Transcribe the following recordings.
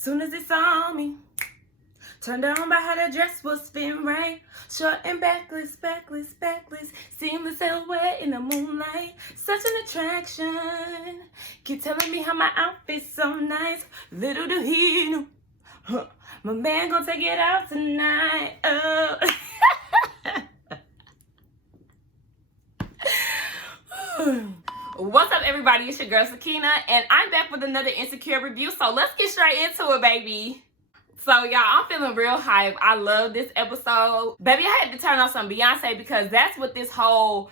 Soon as it saw me, turned on by how the dress was fitting right. Short and backless, backless, backless. Seamless silhouette in the moonlight. Such an attraction. Keep telling me how my outfit's so nice. Little do he know, my man gonna take it out tonight. Oh. What's up, everybody? It's your girl Sakina, and I'm back with another Insecure review. So let's get straight into it, baby. So y'all, I'm feeling real hype. I love this episode. Baby, I had to turn on some Beyonce because that's what this whole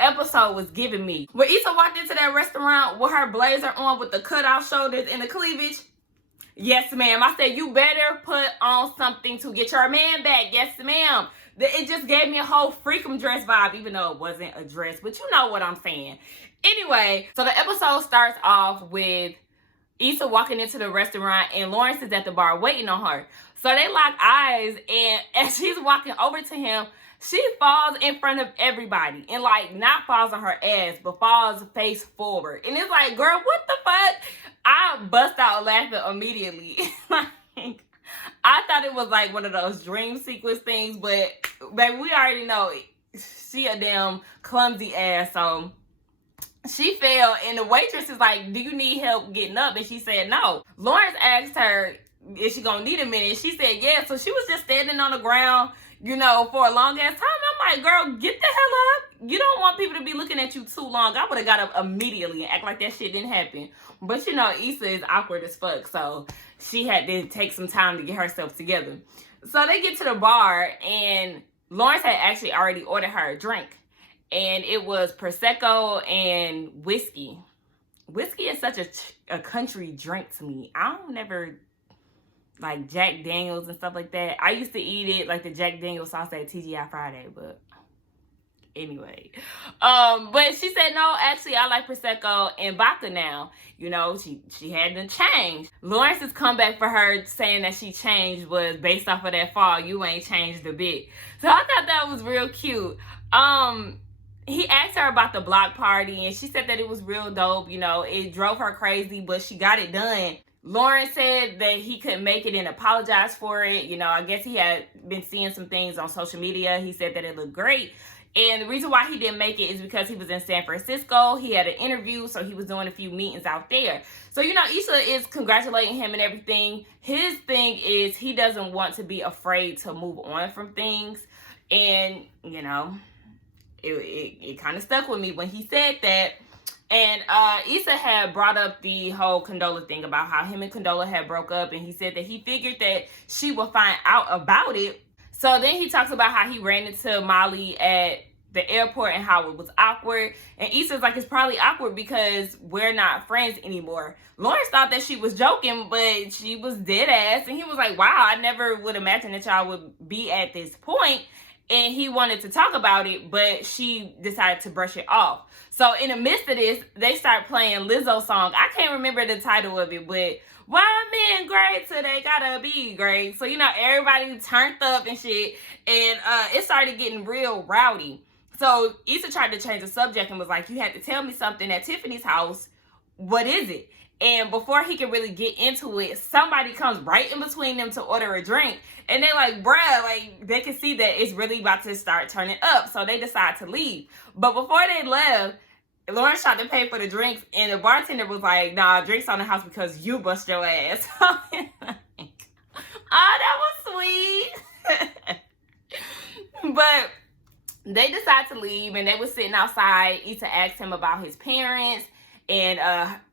episode was giving me. When Issa walked into that restaurant with her blazer on with the cutout shoulders and the cleavage, yes, ma'am. I said, you better put on something to get your man back. Yes, ma'am. It just gave me a whole freakum dress vibe, even though it wasn't a dress. But you know what I'm saying. Anyway, so the episode starts off with Issa walking into the restaurant and Lawrence is at the bar waiting on her. So they lock eyes, and as she's walking over to him, she falls in front of everybody. And like, not falls on her ass, but falls face forward. And it's like, girl, what the fuck? I bust out laughing immediately. Like, I thought it was like one of those dream sequence things, but baby, we already know she a damn clumsy ass. So she fell, and the waitress is like, do you need help getting up? And she said no. Lawrence asked her, is she gonna need a minute? She said yeah. So she was just standing on the ground, you know, for a long ass time. I'm like, girl, get the hell up. You don't want people to be looking at you too long. I would have got up immediately and act like that shit didn't happen. But you know, Issa is awkward as fuck, so she had to take some time to get herself together. So they get to the bar, and Lawrence had actually already ordered her a drink. And it was Prosecco and whiskey. Whiskey is such a country drink to me. I don't never like Jack Daniels and stuff like that. I used to eat it like the Jack Daniels sauce at TGI Friday, but anyway. But she said, no, actually I like Prosecco and vodka now. You know, she had to change. Lawrence's comeback for her saying that she changed was based off of that fall. You ain't changed a bit. So I thought that was real cute. He asked her about the block party, and she said that it was real dope. You know, it drove her crazy, but she got it done. Lawrence said that he couldn't make it and apologized for it. You know, I guess he had been seeing some things on social media. He said that it looked great. And the reason why he didn't make it is because he was in San Francisco. He had an interview, so he was doing a few meetings out there. So, you know, Issa is congratulating him and everything. His thing is he doesn't want to be afraid to move on from things. And, you know, it kind of stuck with me when he said that. And Issa had brought up the whole Condola thing about how him and Condola had broke up, and he said that he figured that she would find out about it. So then he talks about how he ran into Molly at the airport and how it was awkward. And Issa's like, it's probably awkward because we're not friends anymore. Lawrence thought that she was joking, but she was dead ass. And he was like, wow, I never would imagine that y'all would be at this point. And he wanted to talk about it, but she decided to brush it off. So in the midst of this, they start playing Lizzo's song. I can't remember the title of it, but why men great till they gotta be great. So, you know, everybody turned up and shit. And it started getting real rowdy. So Issa tried to change the subject and was like, you had to tell me something at Tiffany's house. What is it? And before he could really get into it, somebody comes right in between them to order a drink. And they're like, bruh, like, they can see that it's really about to start turning up. So they decide to leave. But before they left, Lawrence tried to pay for the drinks. And the bartender was like, nah, drinks on the house because you bust your ass. Oh, that was sweet. But they decide to leave. And they were sitting outside. Issa asked him about his parents. And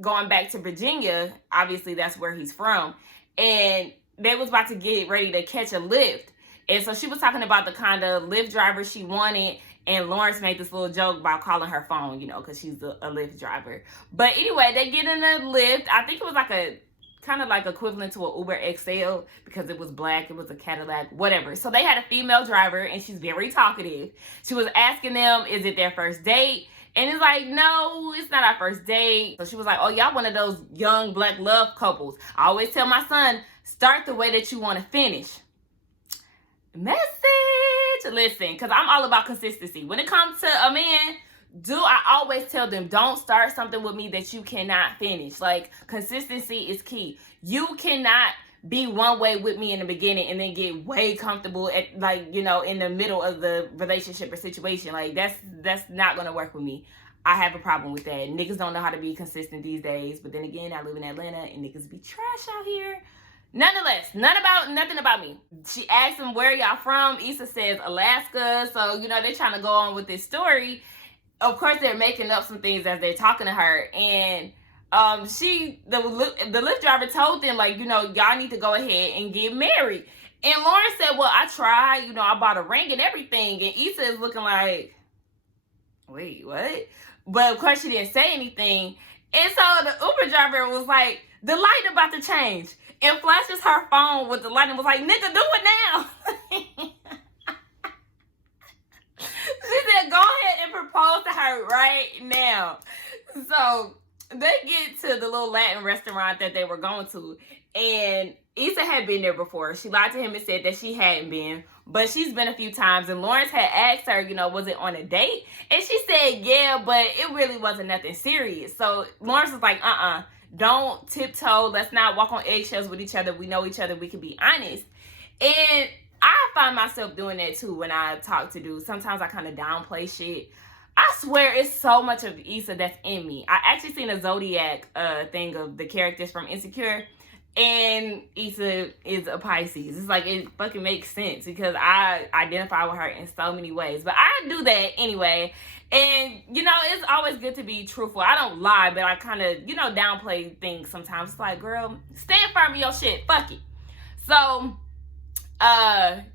going back to Virginia, obviously that's where he's from. And they was about to get ready to catch a Lyft. And so she was talking about the kind of Lyft driver she wanted. And Lawrence made this little joke about calling her phone, you know, because she's a Lyft driver. But anyway, they get in a Lyft. I think it was like a kind of like equivalent to an Uber XL because it was black. It was a Cadillac, whatever. So they had a female driver, and she's very talkative. She was asking them, is it their first date? And it's like, no, it's not our first date. So she was like, oh, y'all one of those young black love couples. I always tell my son, start the way that you want to finish. Message. Listen, because I'm all about consistency. When it comes to a man, I always tell them, don't start something with me that you cannot finish. Like, consistency is key. You cannot be one way with me in the beginning and then get way comfortable at, like, you know, in the middle of the relationship or situation. Like, that's not gonna work with me. I have a problem with that. Niggas don't know how to be consistent these days. But then again, I live in Atlanta and niggas be trash out here. Nonetheless, nothing about me. She asked him, where y'all from? Issa says Alaska. So, you know, they're trying to go on with this story. Of course, they're making up some things as they're talking to her. And the Lyft driver told them, like, you know, y'all need to go ahead and get married. And Lauren said, well, I tried. You know, I bought a ring and everything. And Issa is looking like, wait, what? But of course, she didn't say anything. And so the Uber driver was like, the light about to change. And flashes her phone with the light and was like, nigga, do it now. She said, go ahead and propose to her right now. So they get to the little Latin restaurant that they were going to. And Issa had been there before. She lied to him and said that she hadn't been. But she's been a few times. And Lawrence had asked her, you know, was it on a date? And she said, yeah, but it really wasn't nothing serious. So Lawrence was like, don't tiptoe. Let's not walk on eggshells with each other. We know each other. We can be honest. And I find myself doing that too when I talk to dudes. Sometimes I kind of downplay shit. I swear it's so much of Issa that's in me. I actually seen a Zodiac thing of the characters from Insecure. And Issa is a Pisces. It's like, it fucking makes sense because I identify with her in so many ways. But I do that anyway. And, you know, it's always good to be truthful. I don't lie, but I kind of, you know, downplay things sometimes. It's like, girl, stand firm in your shit. Fuck it. So,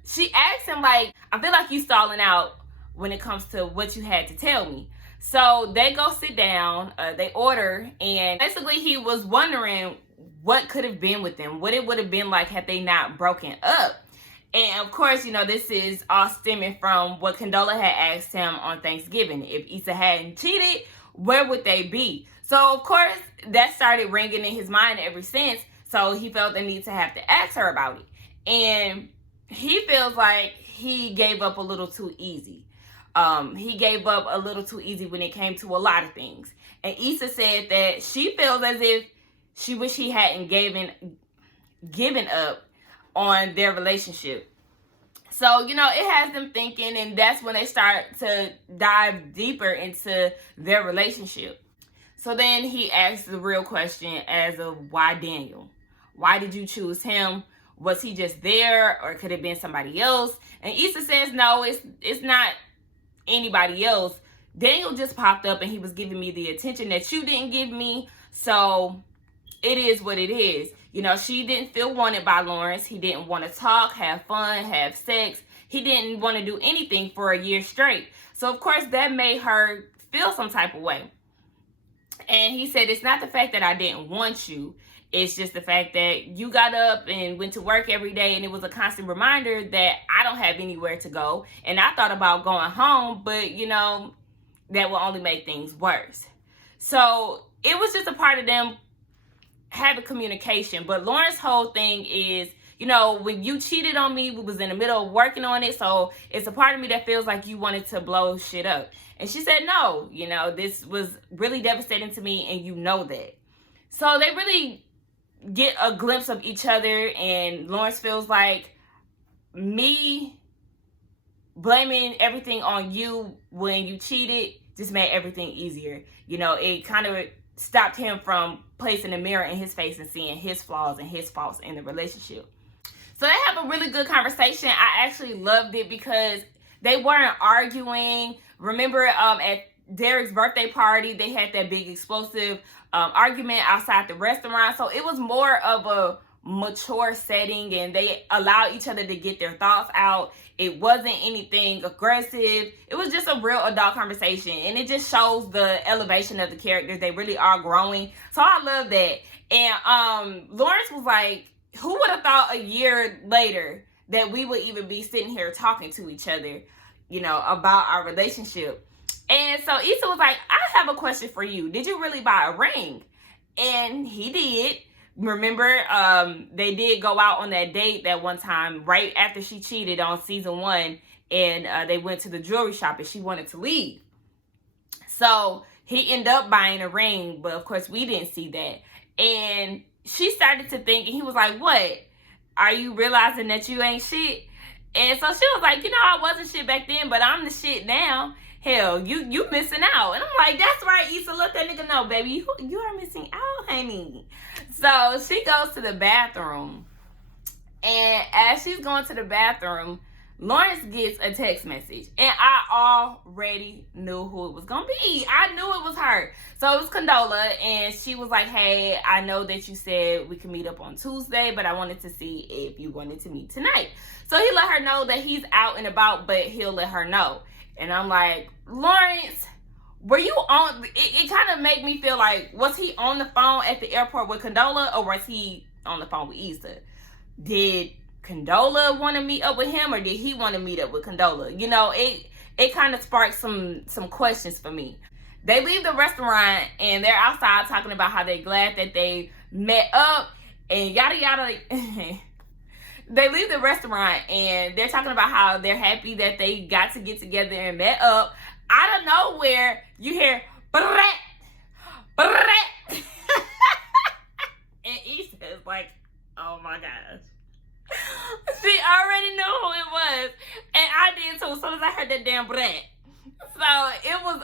she asked him, like, I feel like you stalling out when it comes to what you had to tell me. So, they go sit down. They order. And basically, he was wondering what could have been with them. What it would have been like had they not broken up. And of course, you know, this is all stemming from what Condola had asked him on Thanksgiving. If Issa hadn't cheated, where would they be? So, of course, that started ringing in his mind ever since. So, he felt the need to have to ask her about it. And he feels like he gave up a little too easy. He gave up a little too easy when it came to a lot of things. And Issa said that she feels as if she wish he hadn't given up on their relationship. So, you know, it has them thinking, and that's when they start to dive deeper into their relationship. So then he asks the real question as of why Daniel? Why did you choose him? Was he just there, or could it have been somebody else? And Issa says, no, it's not anybody else. Daniel just popped up and he was giving me the attention that you didn't give me. So it is what it is. You know, she didn't feel wanted by Lawrence. He didn't want to talk, have fun, have sex. He didn't want to do anything for a year straight. So, of course, that made her feel some type of way. And he said, it's not the fact that I didn't want you. It's just the fact that you got up and went to work every day, and it was a constant reminder that I don't have anywhere to go. And I thought about going home, but, you know, that will only make things worse. So it was just a part of them having communication. But Lauren's whole thing is, you know, when you cheated on me, we was in the middle of working on it. So it's a part of me that feels like you wanted to blow shit up. And she said, no, you know, this was really devastating to me, and you know that. So they really get a glimpse of each other, and Lawrence feels like me blaming everything on you when you cheated just made everything easier. You know, it kind of stopped him from placing a mirror in his face and seeing his flaws and his faults in the relationship. So they have a really good conversation. I actually loved it because they weren't arguing. Remember, at Derek's birthday party, they had that big explosive argument outside the restaurant. So it was more of a mature setting, and they allowed each other to get their thoughts out. It wasn't anything aggressive. It was just a real adult conversation, and it just shows the elevation of the characters. They really are growing. So I love that. And Lawrence was like, who would have thought a year later that we would even be sitting here talking to each other, you know, about our relationship? And so Issa was like, I have a question for you. Did you really buy a ring? And he did. Remember, they did go out on that date that one time right after she cheated on season 1, and they went to the jewelry shop and she wanted to leave. So he ended up buying a ring, but of course we didn't see that. And she started to think, and he was like, what? Are you realizing that you ain't shit? And so she was like, I wasn't shit back then, but I'm the shit now. Hell, you missing out. And I'm like, that's right, Issa, let that nigga know, baby. You are missing out, honey. So she goes to the bathroom. And as she's going to the bathroom, Lawrence gets a text message. And I already knew who it was going to be. I knew it was her. So it was Condola. And she was like, hey, I know that you said we could meet up on Tuesday, but I wanted to see if you wanted to meet tonight. So he let her know that he's out and about, but he'll let her know. And I'm like, Lawrence, were you on? It kind of made me feel like, was he on the phone at the airport with Condola, or was he on the phone with Issa? Did Condola want to meet up with him, or did he want to meet up with Condola? It kind of sparked some questions for me. They leave the restaurant and they're outside talking about how they're glad that they met up and yada yada. They leave the restaurant and they're talking about how they're happy that they got to get together and met up. Out of nowhere, you hear brat, brat. And Issa's like, oh my gosh. She already knew who it was. And I did too, as soon as I heard that damn brat. So it was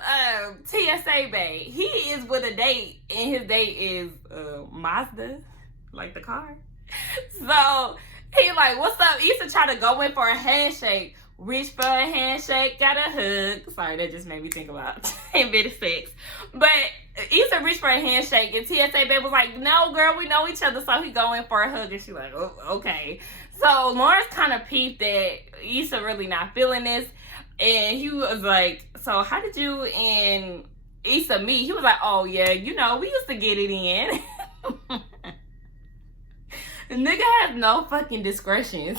TSA Bay. He is with a date, and his date is Mazda, like the car. So he like, what's up? Issa tried to go in for a handshake. Reach for a handshake, got a hug. Sorry, that just made me think about 10 minutes sex. But Issa reached for a handshake, and TSA Babe was like, no, girl, we know each other. So he go in for a hug, and she like, oh, okay. So Lawrence kind of peeped that Issa really not feeling this. And he was like, so how did you and Issa meet? He was like, oh, yeah, we used to get it in. The nigga has no fucking discretion.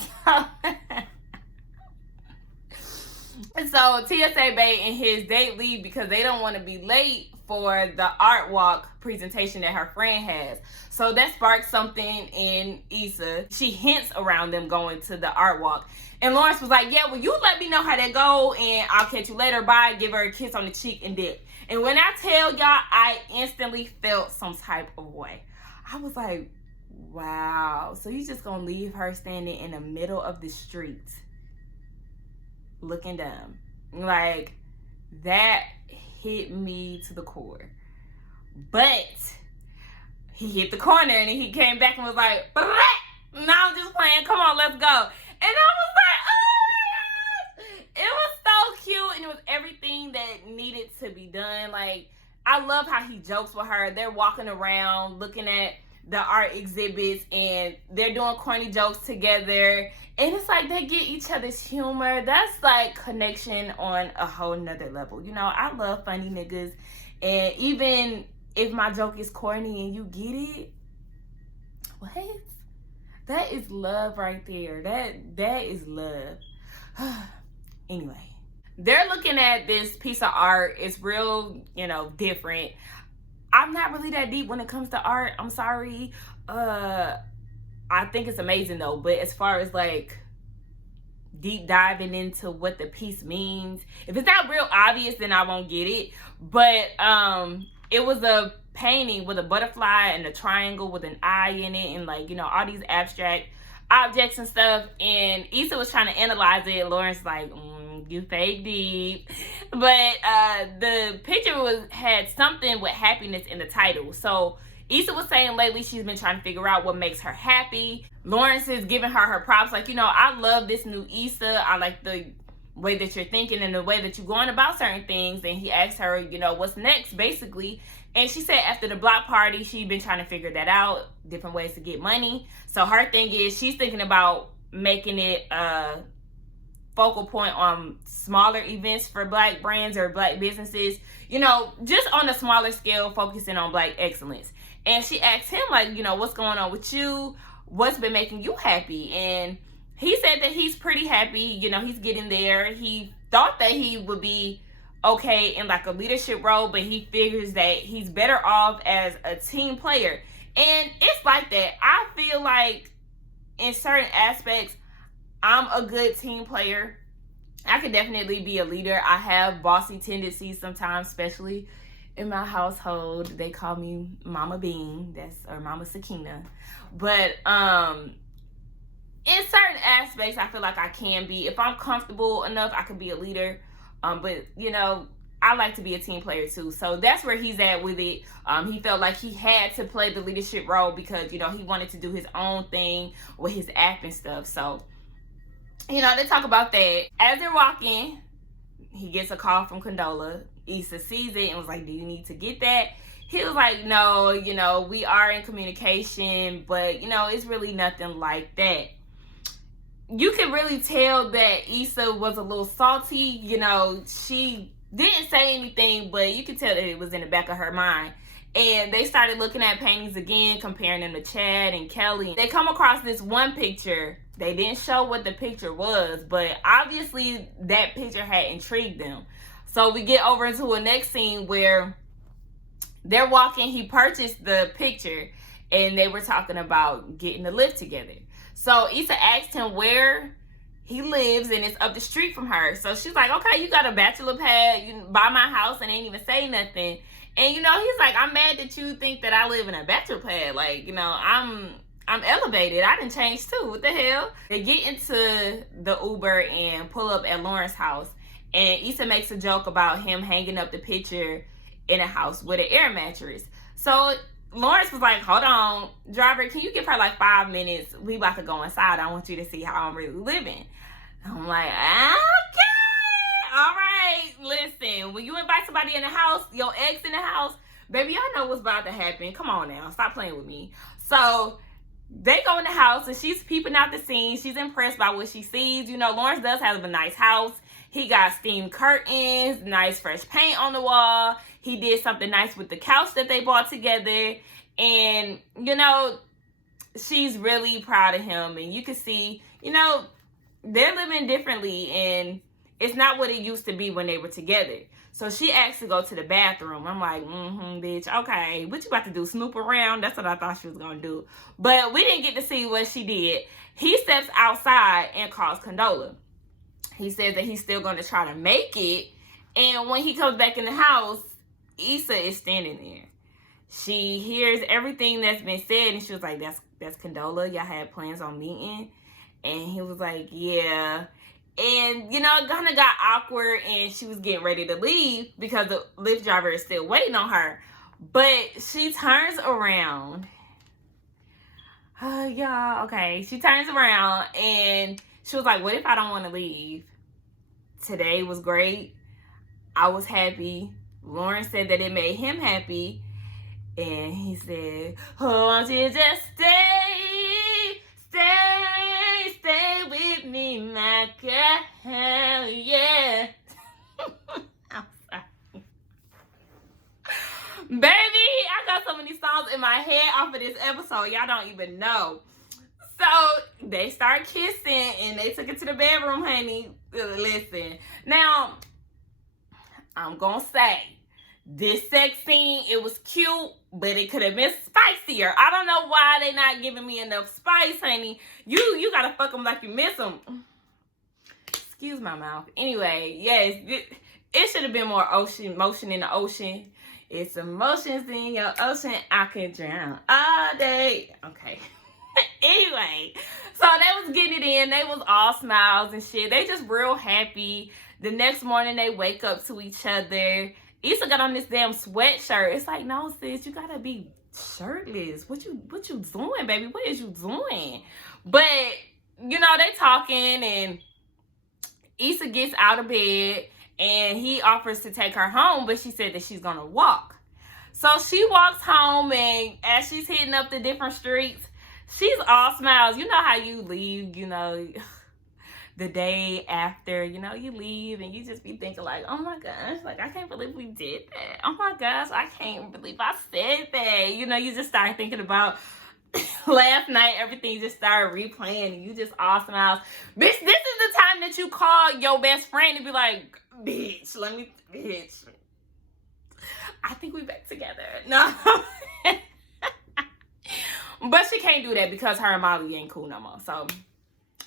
So TSA Bay and his date leave because they don't want to be late for the art walk presentation that her friend has. So that sparked something in Issa. She hints around them going to the art walk. And Lawrence was like, yeah, well, you let me know how that go, and I'll catch you later. Bye. Give her a kiss on the cheek and dip. And when I tell y'all, I instantly felt some type of way. I was like, wow. So you just gonna leave her standing in the middle of the street looking dumb? Like, that hit me to the core. But he hit the corner and he came back and was like, nah, I'm just playing. Come on, let's go. And I was like, oh my gosh. It was so cute, and it was everything that needed to be done. Like, I love how he jokes with her. They're walking around looking at the art exhibits and they're doing corny jokes together. And it's like they get each other's humor. That's like connection on a whole nother level. I love funny niggas. And even if my joke is corny and you get it, what? That is love right there. That is love. Anyway, they're looking at this piece of art. It's real, different. I'm not really that deep when it comes to art. I'm sorry. I think it's amazing though. But as far as like deep diving into what the piece means, if it's not real obvious, then I won't get it. But it was a painting with a butterfly and a triangle with an eye in it, and like, all these abstract objects and stuff. And Issa was trying to analyze it. Lawrence like, you fake deep. But the picture had something with happiness in the title. So Issa was saying lately she's been trying to figure out what makes her happy. Lawrence is giving her props. Like, I love this new Issa. I like the way that you're thinking and the way that you're going about certain things. And he asked her, what's next, basically. And she said after the block party, she'd been trying to figure that out, different ways to get money. So her thing is she's thinking about making it a focal point on smaller events for Black brands or Black businesses, just on a smaller scale, focusing on Black excellence. And she asked him, like, what's going on with you? What's been making you happy? And he said that he's pretty happy. He's getting there. He thought that he would be okay in like a leadership role, but he figures that he's better off as a team player. And it's like that. I feel like in certain aspects, I'm a good team player. I could definitely be a leader. I have bossy tendencies sometimes, especially in my household. They call me Mama Bean, or Mama Sakina. But in certain aspects, I feel like I can be. If I'm comfortable enough, I could be a leader. But I like to be a team player too. So that's where he's at with it. He felt like he had to play the leadership role because, he wanted to do his own thing with his app and stuff. So, they talk about that. As they're walking, he gets a call from Condola. Issa sees it and was like, do you need to get that? He was like, no, we are in communication, but, it's really nothing like that. You can really tell that Issa was a little salty. She didn't say anything, but you could tell that it was in the back of her mind. And they started looking at paintings again, comparing them to Chad and Kelly. They come across this one picture. They didn't show what the picture was, but obviously that picture had intrigued them. So we get over into a next scene where they're walking. He purchased the picture, and they were talking about getting the lift together. So Issa asked him where he lives, and it's up the street from her. So she's like, okay, you got a bachelor pad, you buy my house, and ain't even say nothing. And he's like, I'm mad that you think that I live in a bachelor pad. Like, I'm elevated. I done changed too. What the hell? They get into the Uber and pull up at Lauren's house. And Issa makes a joke about him hanging up the picture in a house with an air mattress. So Lawrence was like, hold on, driver, can you give her like 5 minutes? We about to go inside. I want you to see how I'm really living. I'm like, okay, all right. Listen, when you invite somebody in the house, your ex in the house, baby, y'all know what's about to happen. Come on now, stop playing with me. So they go in the house and she's peeping out the scene. She's impressed by what she sees. Lawrence does have a nice house. He got steamed curtains, nice fresh paint on the wall. He did something nice with the couch that they bought together. And, she's really proud of him. And you can see, they're living differently. And it's not what it used to be when they were together. So she asked to go to the bathroom. I'm like, bitch, okay. What you about to do, snoop around? That's what I thought she was going to do. But we didn't get to see what she did. He steps outside and calls Condola. He says that he's still going to try to make it. And when he comes back in the house, Issa is standing there. She hears everything that's been said, and she was like, that's Condola. Y'all had plans on meeting. And he was like, yeah. And, it kind of got awkward, and she was getting ready to leave because the Lyft driver is still waiting on her. But she turns around. Y'all, okay. She turns around, and she was like, what if I don't want to leave? Today was great. I was happy. Lauren said that it made him happy. And he said, oh, won't you just stay with me, my girl, yeah. I'm sorry. Baby, I got so many songs in my head off of this episode. Y'all don't even know. So they start kissing and they took it to the bedroom, honey. Listen. Now, I'm going to say, this sex scene, it was cute, but it could have been spicier. I don't know why they not giving me enough spice, honey. You got to fuck them like you miss them. Excuse my mouth. Anyway, yes, it should have been more motion in the ocean. It's emotions in your ocean. I can drown all day. Okay. Anyway, so they was getting it in. They was all smiles and shit. They just real happy. The next morning, they wake up to each other. Issa got on this damn sweatshirt. It's like, no, sis, you gotta be shirtless. What you doing, baby? What is you doing? But, they talking, and Issa gets out of bed, and he offers to take her home, but she said that she's gonna walk. So she walks home, and as she's hitting up the different streets, she's all smiles. You know how you leave, the day after, you leave and you just be thinking like, oh my gosh, like, I can't believe we did that. Oh my gosh, I can't believe I said that. You just start thinking about last night, everything just started replaying and you just all smiles. Bitch, this is the time that you call your best friend and be like, bitch, I think we back together. No. But she can't do that because her and Molly ain't cool no more. So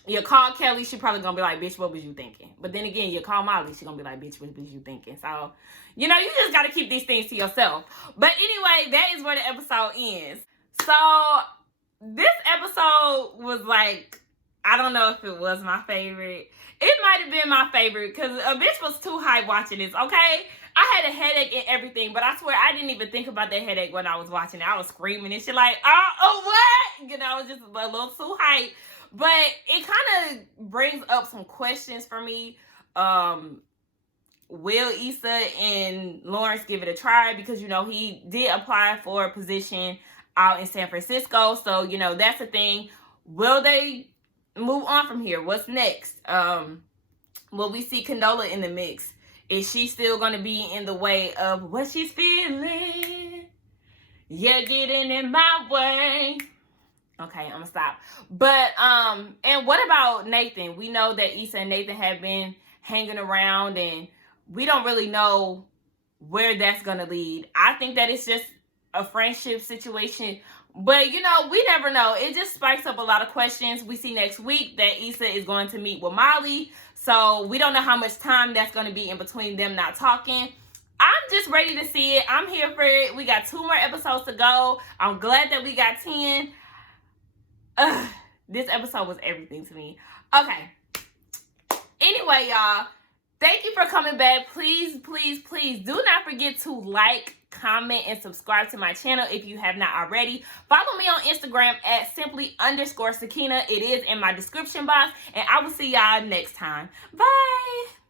You call Kelly, she probably gonna be like, bitch, what was you thinking? But then again, you call Molly, she gonna be like, bitch, what was you thinking? So, you know, you just gotta keep these things to yourself. But anyway, that is where the episode ends. So, this episode was like, I don't know if it was my favorite. It might have been my favorite because a bitch was too hype watching this, okay? I had a headache and everything, but I swear I didn't even think about that headache when I was watching it. I was screaming and shit like, oh what? You know, I was just a little too hype. But it kind of brings up some questions for me. Will Issa and Lawrence give it a try? Because, you know, he did apply for a position out in San Francisco. So, you know, that's the thing. Will they move on from here? What's next? Will we see Condola in the mix? Is she still going to be in the way of what she's feeling? You're getting in my way. Okay, I'm gonna stop. But, and what about Nathan? We know that Issa and Nathan have been hanging around and we don't really know where that's gonna lead. I think that it's just a friendship situation. But, you know, we never know. It just spikes up a lot of questions. We see next week that Issa is going to meet with Molly. So, we don't know how much time that's going to be in between them not talking. I'm just ready to see it. I'm here for it. We got 2 more episodes to go. I'm glad that we got 10. This episode was everything to me. Okay. Anyway, y'all, thank you for coming back. Please, please, please do not forget to like, comment, and subscribe to my channel if you have not already. Follow me on Instagram at simply_Sakina. It is in my description box. And I will see y'all next time. Bye.